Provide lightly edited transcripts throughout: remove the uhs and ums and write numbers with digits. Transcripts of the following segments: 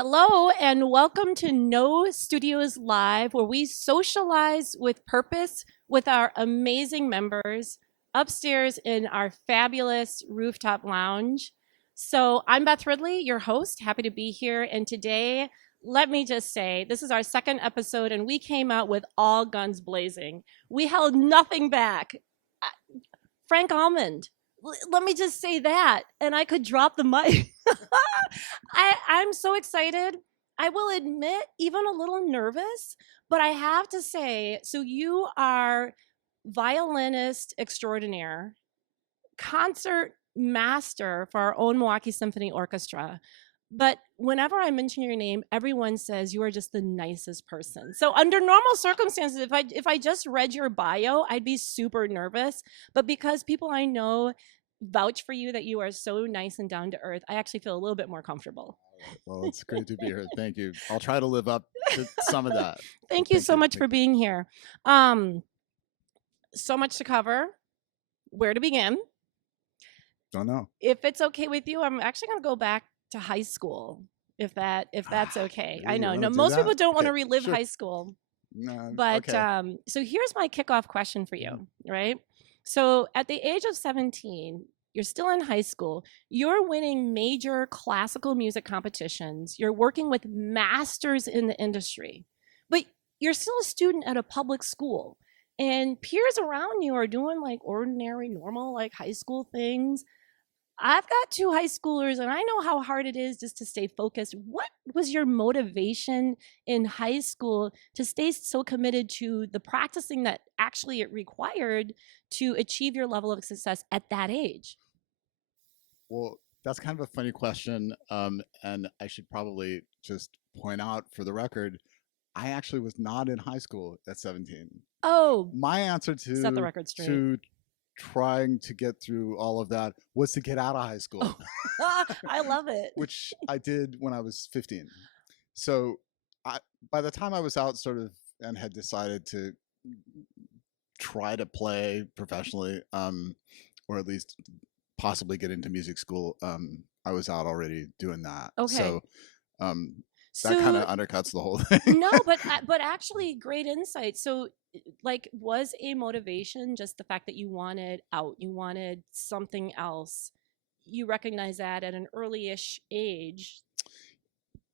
Hello, and welcome to No Studios Live, where we socialize with purpose with our amazing members upstairs in our fabulous rooftop lounge. So, I'm Beth Ridley, your host. Happy to be here. And today, let me just say, this is our second episode, and we came out with all guns blazing. We held nothing back. Frank Almond. Let me just say that, and I could drop the mic. I'm so excited. I will admit, even a little nervous, but I have to say, so you are violinist extraordinaire, concert master for our own Milwaukee Symphony Orchestra. But whenever I mention your name, everyone says you are just the nicest person. So under normal circumstances, if I just read your bio, I'd be super nervous. But because people I know vouch for you that you are so nice and down to earth, I actually feel a little bit more comfortable. Well, it's great to be here. Thank you. I'll try to live up to some of that. Thank you so much for being here. So much to cover. Where to begin? Don't know. If it's okay with you, I'm actually going to go back to high school, if that's okay. I know, no, most people don't want to relive high school. No, but okay. So here's my kickoff question for you, right? So at the age of 17, you're still in high school. You're winning major classical music competitions. You're working with masters in the industry, but you're still a student at a public school. And peers around you are doing like ordinary, normal, like high school things. I've got two high schoolers, and I know how hard it is just to stay focused. What was your motivation in high school to stay so committed to the practicing that actually it required to achieve your level of success at that age? Well, that's kind of a funny question. And I should probably just point out for the record, I actually was not in high school at 17. Oh, My answer set the record straight. to trying to get through all of that was to get out of high school. I love it. Which I did when I was 15. So by the time I was out sort of and had decided to try to play professionally, or at least possibly get into music school, I was out already doing that. Okay. So that kind of undercuts the whole thing. No, but actually great insight. So like was a motivation just the fact that you wanted out, you wanted something else. You recognize that at an early-ish age.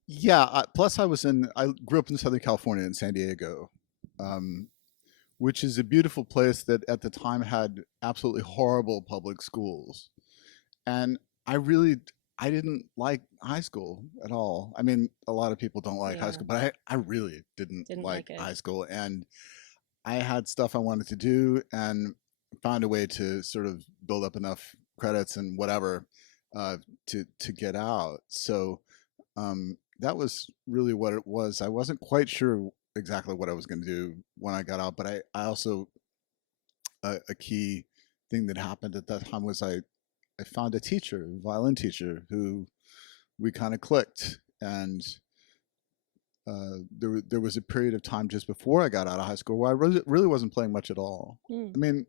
Yeah. Plus, I grew up in Southern California in San Diego, which is a beautiful place that at the time had absolutely horrible public schools. And I didn't like high school at all. I mean, a lot of people don't like high school, but I really didn't like high school. And I had stuff I wanted to do and found a way to sort of build up enough credits and whatever to get out. So that was really what it was. I wasn't quite sure exactly what I was going to do when I got out, but I also a key thing that happened at that time was I found a teacher, a violin teacher, who we kind of clicked. And there was a period of time just before I got out of high school where I really wasn't playing much at all. I mean,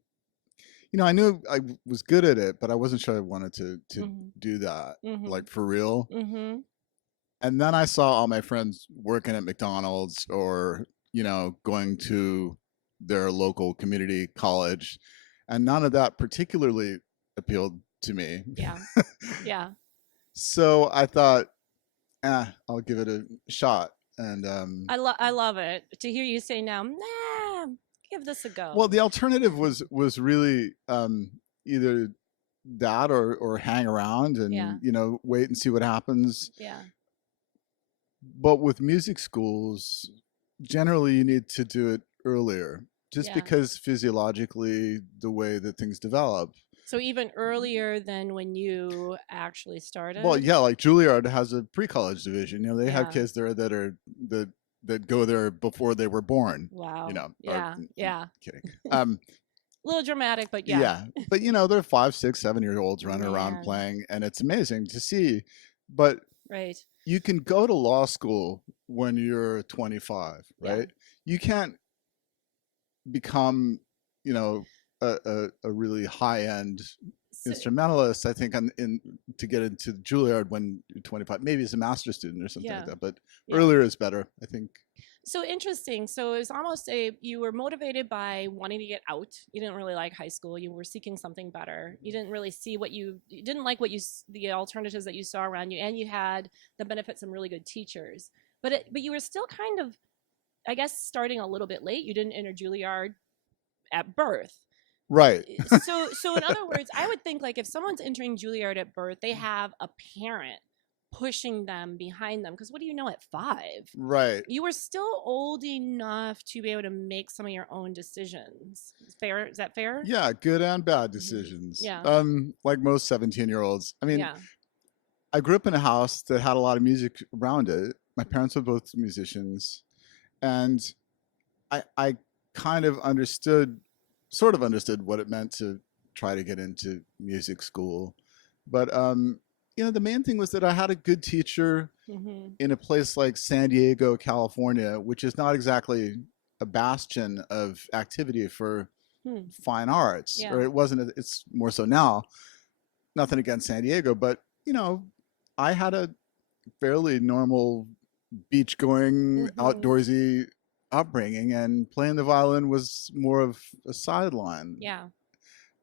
I knew I was good at it, but I wasn't sure I wanted to do that, like for real. And then I saw all my friends working at McDonald's or, going to their local community college. And none of that particularly appealed to me. Yeah. Yeah. So I thought, I'll give it a shot. And I love it to hear you say now, nah, give this a go. Well, the alternative was really either that or hang around and wait and see what happens. Yeah. But with music schools, generally you need to do it earlier, just because physiologically the way that things develop. So even earlier than when you actually started? Well, yeah, like Juilliard has a pre-college division. They have kids there that go there before they were born. Wow. Yeah. Kidding. A little dramatic, but yeah. Yeah. But they're 5, 6, 7-year-olds running around playing, and it's amazing to see. But right. You can go to law school when you're 25, right? Yeah. You can't become, a really high-end So, instrumentalist, I think, in to get into Juilliard when you're 25, maybe as a master's student or something like yeah, that. But yeah. earlier is better, I think. So interesting. So it was almost you were motivated by wanting to get out. You didn't really like high school. You were seeking something better. You didn't really see you didn't like the alternatives that you saw around you, and you had the benefits of some really good teachers. But you were still kind of, I guess, starting a little bit late. You didn't enter Juilliard at birth. Right. So in other words, I would think like if someone's entering Juilliard at birth, they have a parent pushing them behind them, because what do you know at 5? Right. You were still old enough to be able to make some of your own decisions. Fair? Is that fair? Yeah, good and bad Mhm. decisions. Yeah. Like most 17-year-olds. I mean, Yeah. I grew up in a house that had a lot of music around it. My parents were both musicians, and I kind of sort of understood what it meant to try to get into music school. But the main thing was that I had a good teacher Hmm. in a place like San Diego, California, which is not exactly a bastion of activity for Hmm. fine arts, Yeah. or it wasn't. It's more so now. Nothing against San Diego, but I had a fairly normal beach going Hmm. outdoorsy upbringing, and playing the violin was more of a sideline. Yeah.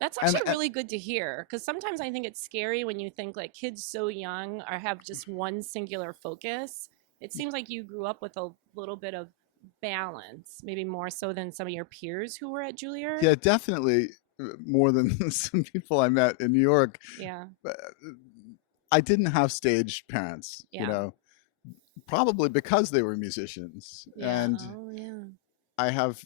That's and, actually and really good to hear, because sometimes I think it's scary when you think like kids so young are have just one singular focus. It seems like you grew up with a little bit of balance, maybe more so than some of your peers who were at Juilliard. yeah, definitely more than some people I met in New York. Yeah. uh, I didn't have stage parents, Yeah. probably because they were musicians. Yeah. And Oh, yeah. I have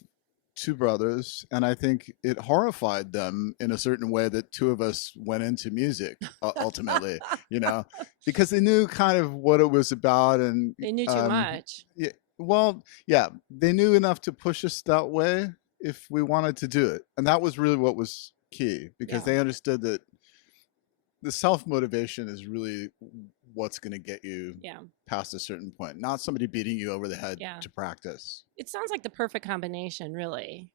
two brothers, and I think it horrified them in a certain way that two of us went into music ultimately, you know, because they knew kind of what it was about. And They knew too much. yeah, well, yeah, they knew enough to push us that way if we wanted to do it. And that was really what was key, because Yeah. they understood that the self motivation is really what's going to get you Yeah. past a certain point, not somebody beating you over the head Yeah. to practice. It sounds like the perfect combination, really.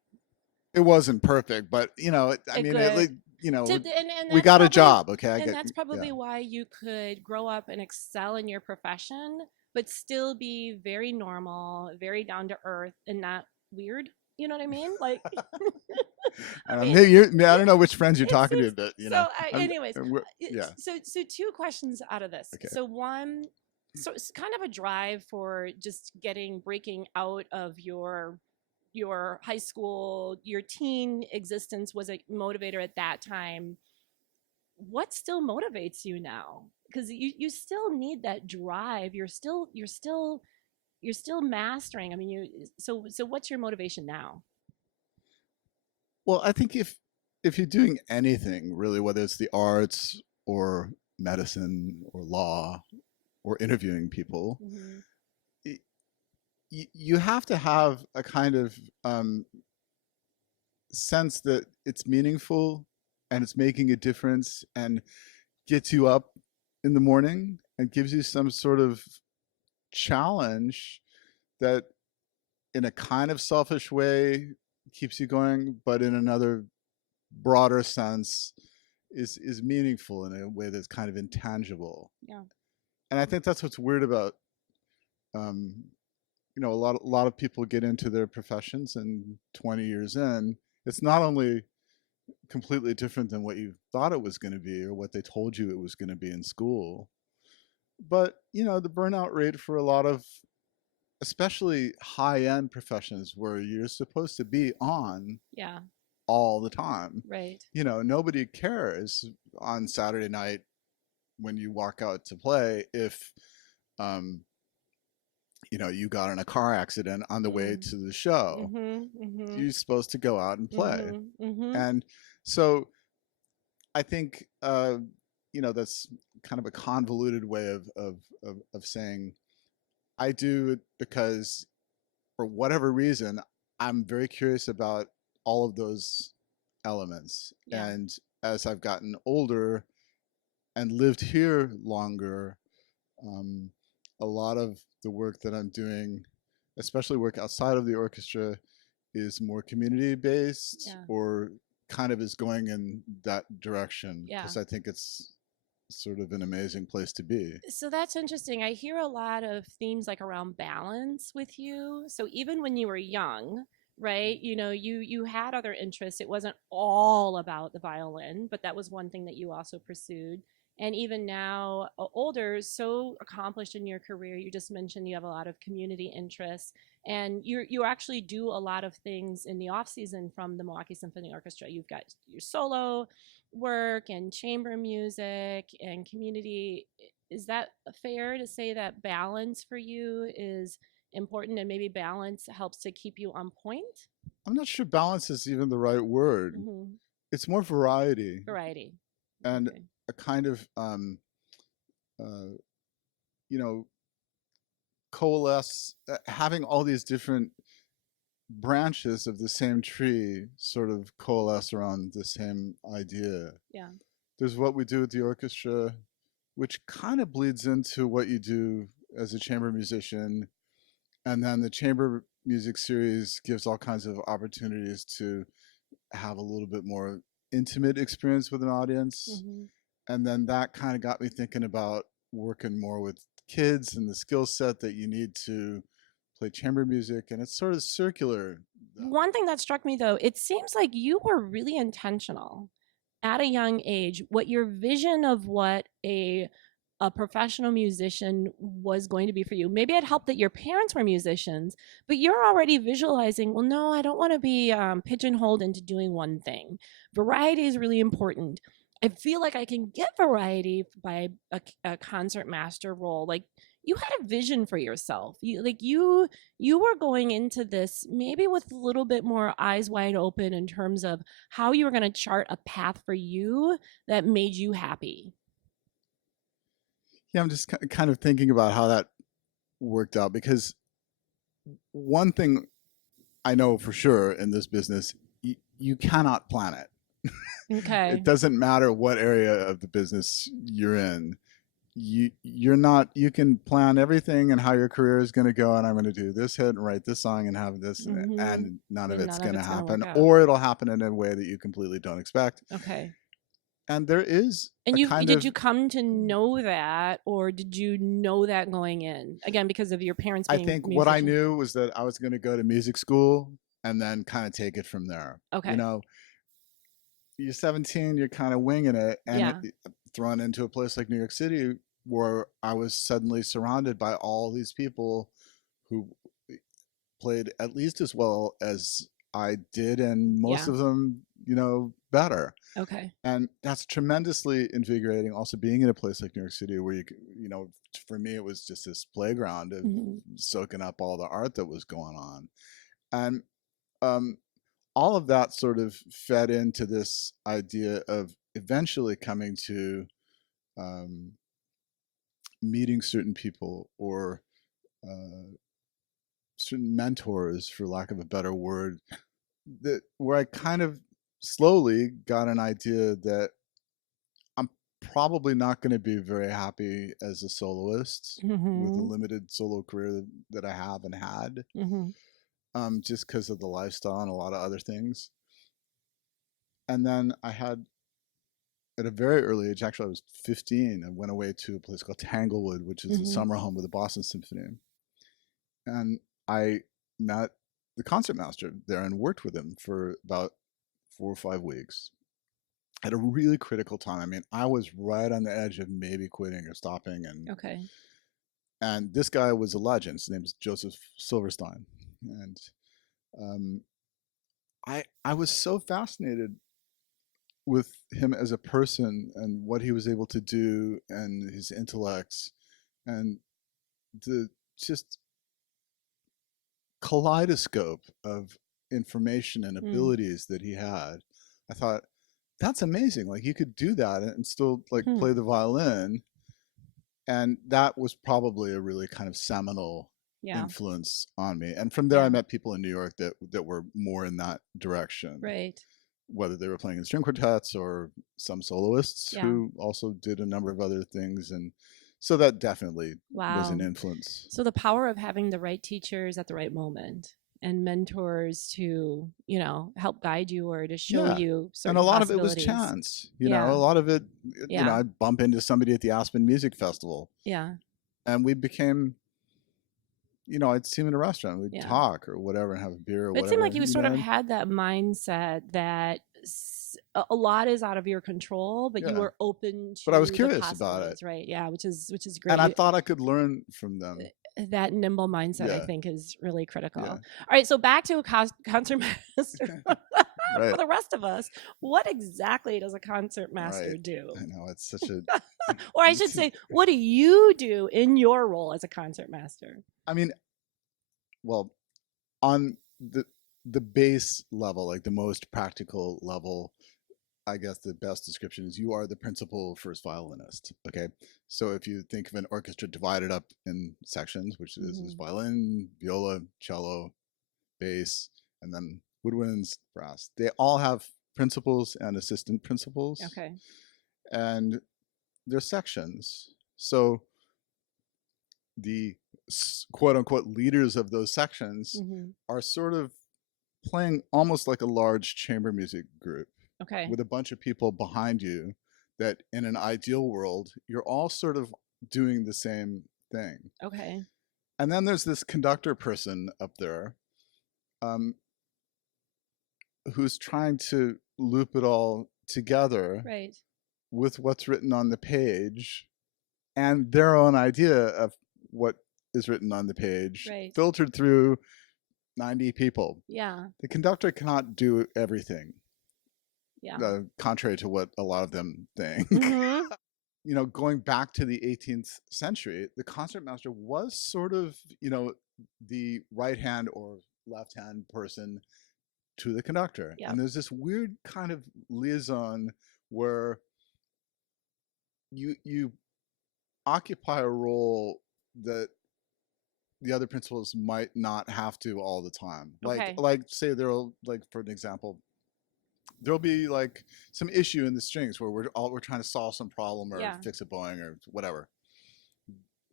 It wasn't perfect, but I It mean, it, good. like, And we that's got a probably job. Okay, I and get. that's Yeah, probably why you could grow up and excel in your profession, but still be very normal, very down to earth, and not weird. You know what I mean? Like, I mean, maybe I don't know which friends you're talking to, it's but I'm. anyways. Yeah. So two questions out of this. Okay. So one, so it's kind of a drive for just breaking out of your high school, your teen existence was a motivator at that time. What still motivates you now? Because you still need that drive. You're still mastering. I mean, so what's your motivation now? Well, I think if you're doing anything really, whether it's the arts or medicine or law or interviewing people, Hmm. you have to have a kind of sense that it's meaningful and it's making a difference and gets you up in the morning and gives you some sort of challenge that, in a kind of selfish way, keeps you going, but in another broader sense is meaningful in a way that's kind of intangible. Yeah. And I think that's what's weird about um, a lot of people get into their professions, and 20 years in, it's not only completely different than what you thought it was going to be or what they told you it was going to be in school, but the burnout rate for a lot of especially high end professions where you're supposed to be on Yeah. all the time. Right. Nobody cares on Saturday night when you walk out to play if um, you got in a car accident on the way Mm. to the show. Mhm. Mhm. You're supposed to go out and play. Mhm. Mhm. And so I think that's kind of a convoluted way of saying I do it because for whatever reason I'm very curious about all of those elements. Yeah. And as I've gotten older and lived here longer, um, a lot of the work that I'm doing, especially work outside of the orchestra, is more community based Yeah. or kind of is going in that direction Yeah. because I think it's sort of an amazing place to be. So that's interesting. I hear a lot of themes like around balance with you. So even when you were young, right? You had other interests. It wasn't all about the violin, but that was one thing that you also pursued. And even now, older, so accomplished in your career, you just mentioned you have a lot of community interests, and you actually do a lot of things in the off season from the Milwaukee Symphony Orchestra. You've got your solo work and chamber music and community. Is that fair to say that balance for you is important, and maybe balance helps to keep you on point? I'm not sure balance is even the right word. Mm-hmm. It's more variety Variety. and Okay. a kind of uh, you know coalesce, having all these different branches of the same tree sort of coalesce around the same idea. Yeah. There's what we do with the orchestra, which kind of bleeds into what you do as a chamber musician. And then the chamber music series gives all kinds of opportunities to have a little bit more intimate experience with an audience. Mm-hmm. And then that kind of got me thinking about working more with kids and the skill set that you need to play chamber music. And it's sort of circular. One thing that struck me though, it seems like you were really intentional at a young age. What your vision of what a professional musician was going to be for you. Maybe it helped that your parents were musicians, but you're already visualizing, well, no, I don't want to be pigeonholed into doing one thing. Variety is really important. I feel like I can get variety by a concert master role. Like you had a vision for yourself. You were going into this maybe with a little bit more eyes wide open in terms of how you were going to chart a path for you that made you happy. Yeah, I'm just kind of thinking about how that worked out because one thing I know for sure in this business, you cannot plan it. It Okay. doesn't matter what area of the business you're in. You're not, you can plan everything and how your career is going to go, and I'm going to do this hit and write this song and have this, Mm-hmm. and none of And it's none of going to it's going to work happen, out. or it'll happen in a way that you completely don't expect. Okay. And there is And a you kind did of, you come to know that, or did you know that going in? Again, because of your parents I being think what I musicians. knew was that I was going to go to music school and then kind of take it from there. You Okay. know, you're 17, you're kind of winging it, and Yeah. thrown into a place like New York City where I was suddenly surrounded by all these people who played at least as well as I did, and most Yeah. of them, better. Okay. And that's tremendously invigorating. Also, being in a place like New York City, where for me, it was just this playground of Mm-hmm. soaking up all the art that was going on, and um, all of that sort of fed into this idea of eventually coming to um, meeting certain people or uh, certain mentors, for lack of a better word, that where I kind of slowly got an idea that I'm probably not going to be very happy as a soloist with a Mm-hmm. limited solo career that I have and had, Mm-hmm. just because of the lifestyle and a lot of other things. And then I had, at a very early age, actually I was 15, I went away to a place called Tanglewood, which is the Mm-hmm. summer home of the Boston Symphony. And I met the concertmaster there and worked with him for about 4 or 5 weeks at a really critical time. I mean, I was right on the edge of maybe quitting or stopping, Okay. and this guy was a legend. His name is Joseph Silverstein, and um, I was so fascinated with him as a person and what he was able to do and his intellect and the just kaleidoscope of information and Mm. abilities that he had. I thought, that's amazing. Like, you could do that and still like Hmm. play the violin. And that was probably a really kind of seminal Yeah. influence on me. And from there, I Yeah. met people in New York that were more in that direction, Right. whether they were playing in string quartets or some soloists Yeah. who also did a number of other things. And so that definitely was an Wow. influence. So the power of having the right teachers at the right moment. and mentors to, help guide you or to show Yeah. you And a certain lot of it was possibilities. chance, a Yeah. lot of it, Yeah. I bump into somebody at the Aspen Music Festival Yeah. and we became, I'd see him in a restaurant, we'd Yeah. talk or whatever and have a beer or But it seemed whatever, like you sort of had that mindad that a lot is out of your control, but you yeah. were open But I to was the curious about it. possibilities, right? Yeah, which is And great. I thought I could learn from them. That nimble mindset, I Yeah. think, is really critical. Yeah. All right, so back to a concert master. For Right. the rest of us, what exactly does a concert master Right. do? I know it's such a Or I should say, what do you do in your role as a concert master? I mean, well, on the base level, like the most practical level, I guess the best description is you are the principal first violinist. Okay. So if you think of an orchestra divided up in sections, which is violin, viola, cello, bass, and then woodwinds, brass, they all have principals and assistant principals. Okay. And they're sections. So the quote unquote leaders of those sections are sort of playing almost like a large chamber music group. Okay. With a bunch of people behind you that in an ideal world, you're all sort of doing the same thing. Okay. And then there's this conductor person up there who's trying to loop it all together Right. with what's written on the page and their own idea of what is written on the page, right. filtered through 90 people. Yeah. The conductor cannot do everything. Yeah. Contrary to what a lot of them think. Going back to the 18th century, the concertmaster was sort of, the right hand or left hand person to the conductor. Yep. And there's this weird kind of liaison where you occupy a role that the other principals might not have to all the time. Okay. Like say there'll, like for an example, there'll be like some issue in the strings where we're trying to solve some problem or fix a bowing or whatever,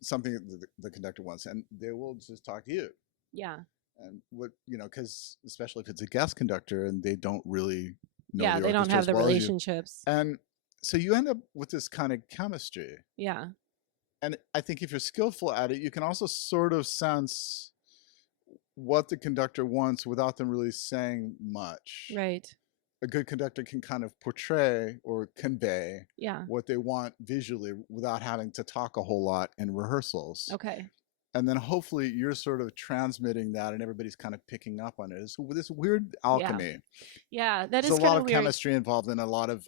something the conductor wants, and they will just talk to you. Yeah. And what because especially if it's a guest conductor and they don't really know the they don't have the relationships, and so you end up with this kind of chemistry. Yeah. And I think if you're skillful at it, you can also sort of sense what the conductor wants without them really saying much. Right. A good conductor can kind of portray or convey what they want visually without having to talk a whole lot in rehearsals. Okay. And then hopefully you're sort of transmitting that and everybody's kind of picking up on it. It's this weird alchemy. Yeah, that There's is a lot kind of weird. chemistry involved and a lot of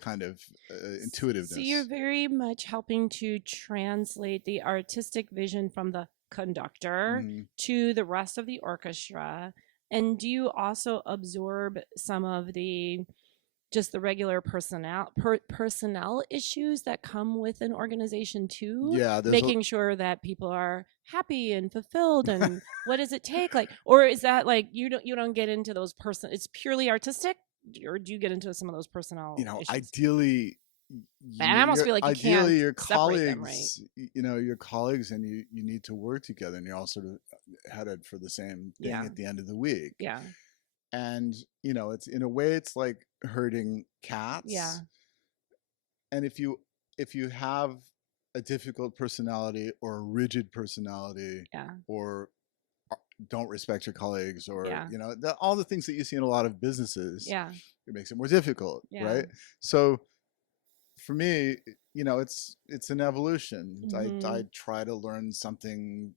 kind of intuitiveness. So you're very much helping to translate the artistic vision from the conductor to the rest of the orchestra. And do you also absorb some of the just the regular personnel issues that come with an organization too? Yeah, making sure that people are happy and fulfilled. And what does it take? Like, or is that like you don't get into those it's purely artistic, or do you get into some of those personnel issues? Ideally, I almost feel like you ideally can't your colleagues, them, right? Your colleagues, and you need to work together, and you're all sort of headed for the same thing at the end of the week. Yeah. And it's in a way it's like herding cats. Yeah. And if you have a difficult personality or a rigid personality, or don't respect your colleagues, or all the things that you see in a lot of businesses, it makes it more difficult, right? So for me, it's an evolution. I try to learn something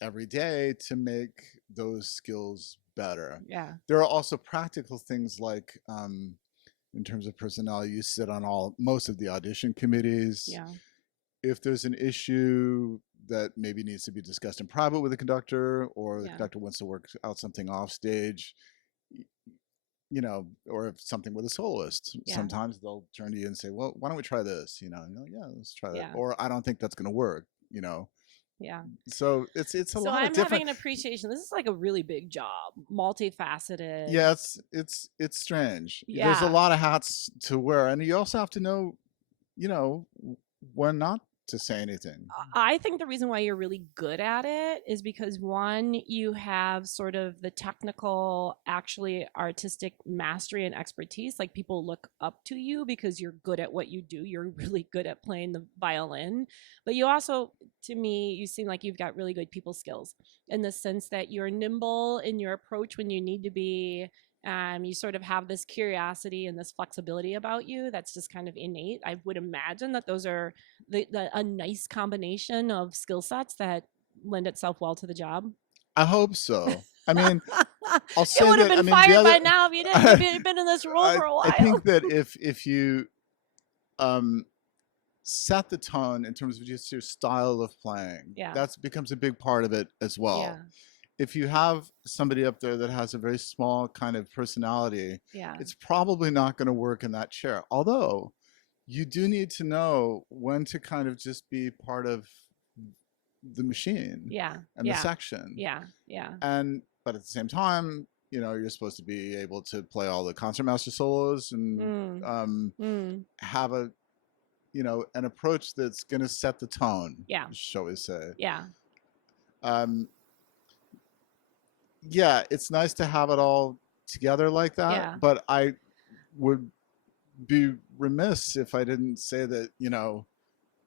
every day to make those skills better. Yeah. There are also practical things like in terms of personnel, you sit on most of the audition committees. Yeah. If there's an issue that maybe needs to be discussed in private with the conductor, or the conductor wants to work out something off stage, or if something with a soloist, sometimes they'll turn to you and say, well, why don't we try this? And you're like, yeah, let's try that. Or I don't think that's going to work, Yeah. So it's a lot of different. So I'm having an appreciation. This is like a really big job, multifaceted. Yeah, it's strange. Yeah. There's a lot of hats to wear, and you also have to know, when not to say anything. I think the reason why you're really good at it is because one, you have sort of the technical, actually artistic mastery and expertise. Like people look up to you because you're good at what you do. You're really good at playing the violin. But you also, to me, you seem like you've got really good people skills in the sense that you're nimble in your approach when you need to be. You sort of have this curiosity and this flexibility about you that's just kind of innate. I would imagine that those are a nice combination of skill sets that lend itself well to the job. I hope so. I mean, I'll You say would have that. I been mean, the fired by other. now if you didn't. If you'd been in this role for a I while. think that if you um, set the tone in terms of just your style of playing, Yeah. that becomes a big part of it as well. Yeah. If you have somebody up there that has a very small kind of personality, Yeah. it's probably not going to work in that chair. Although you do need to know when to kind of just be part of the machine Yeah. and the section. Yeah. Yeah. And but at the same time, you know, you're supposed to be able to play all the concertmaster solos and have a, you know, an approach that's going to set the tone. Yeah. Shall we say? Yeah. Yeah, it's nice to have it all together like that. Yeah. But I would be remiss if I didn't say that, you know,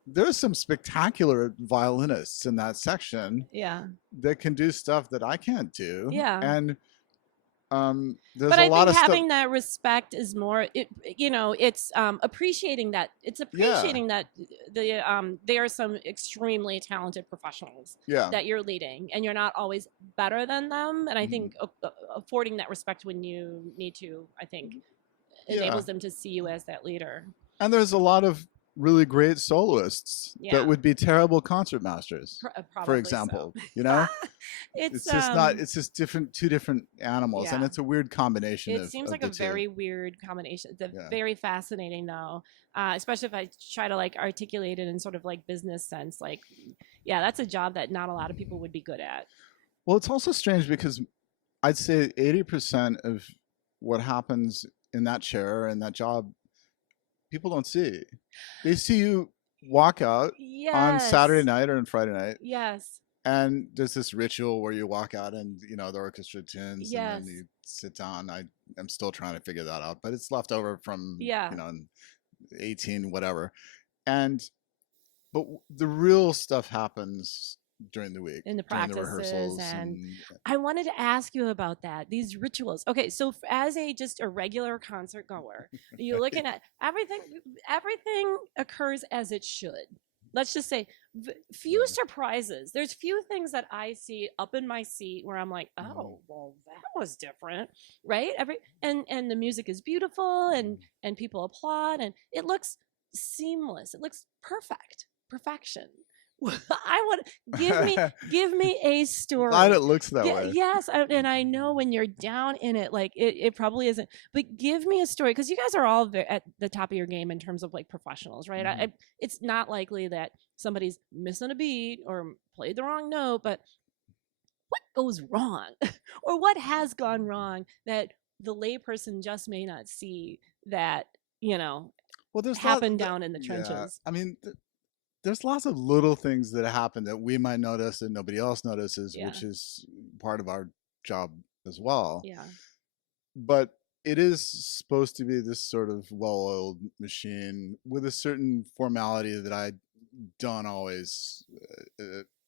there's some spectacular violinists in that section. Yeah. That can do stuff that I can't do. Yeah. And there's but a I lot think of having stuff. that respect is more, you know, it's appreciating that. It's appreciating that there are some extremely talented professionals Yeah. that you're leading, and you're not always better than them. And I think affording that respect when you need to, I think, enables them to see you as that leader. And there's a lot of really great soloists that would be terrible concertmasters, for example. So. You know, it's just not. It's just two different animals, and it's a weird combination. It seems like a very weird combination. It's very fascinating, though, especially if I try to like articulate it in sort of like business sense. Like, yeah, that's a job that not a lot of people would be good at. Well, it's also strange because I'd say 80% of what happens in that chair and that job, people don't see. They see you walk out on Saturday night or on Friday night. Yes. And there's this ritual where you walk out and, you know, the orchestra tunes yes. and then you sit down. I'm still trying to figure that out, but it's left over from, you know, 18, whatever. But the real stuff happens during the week, in the during practices, the rehearsals, and I wanted to ask you about that, these rituals. Okay, so as just a regular concert goer, you're looking at everything occurs as it should. Let's just say few surprises. There's few things that I see up in my seat where I'm like, oh, well, that was different, right? And the music is beautiful, and people applaud, and it looks seamless. It looks perfection. I want give me a story. Glad it looks that way. Yes, and I know when you're down in it, like it probably isn't. But give me a story, because you guys are all at the top of your game in terms of like professionals, right? It's not likely that somebody's missing a beat or played the wrong note, but what goes wrong, or what has gone wrong that the layperson just may not see that, you know, happened down in the trenches. Yeah. I mean. There's lots of little things that happen that we might notice and nobody else notices, which is part of our job as well. Yeah. But it is supposed to be this sort of well-oiled machine with a certain formality that I don't always,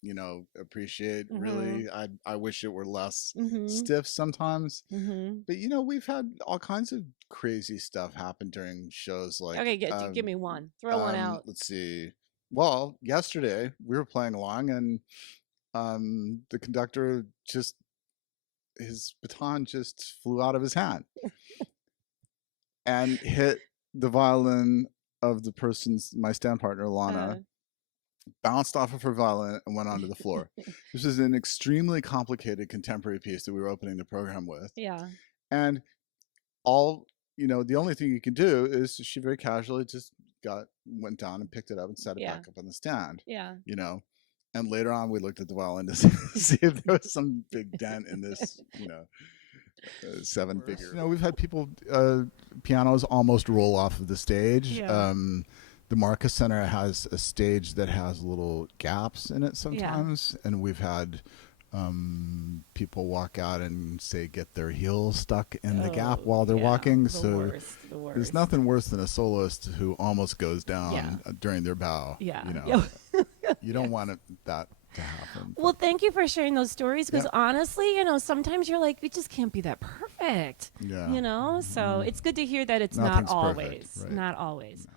you know, appreciate. Really, I wish it were less stiff sometimes. But you know, we've had all kinds of crazy stuff happen during shows. Like, okay, give me one. Throw one out. Let's see. Well, yesterday we were playing along, and the conductor his baton just flew out of his hand and hit the violin of my stand partner, Lana, bounced off of her violin and went onto the floor. This is an extremely complicated contemporary piece that we were opening the program with. Yeah. And the only thing you can do is she very casually just went down and picked it up and set it back up on the stand. Yeah. You know, and later on we looked at the violin to see if there was some big dent in this, seven figure. You know, we've had people pianos almost roll off of the stage. Yeah. the Marcus Center has a stage that has little gaps in it Yeah. sometimes, and we've had people walk out and say get their heels stuck in the gap Oh, while they're yeah. walking. The So worst. The there's worst. nothing worse than a soloist who almost goes Yeah. down during their bow. Yeah. You know, Yeah. you don't want that to happen. Well, thank you for sharing those stories because Yeah, honestly, sometimes you're like, we just can't be that perfect, yeah. So it's good to hear that it's not Nothing's perfect, always, right? not always.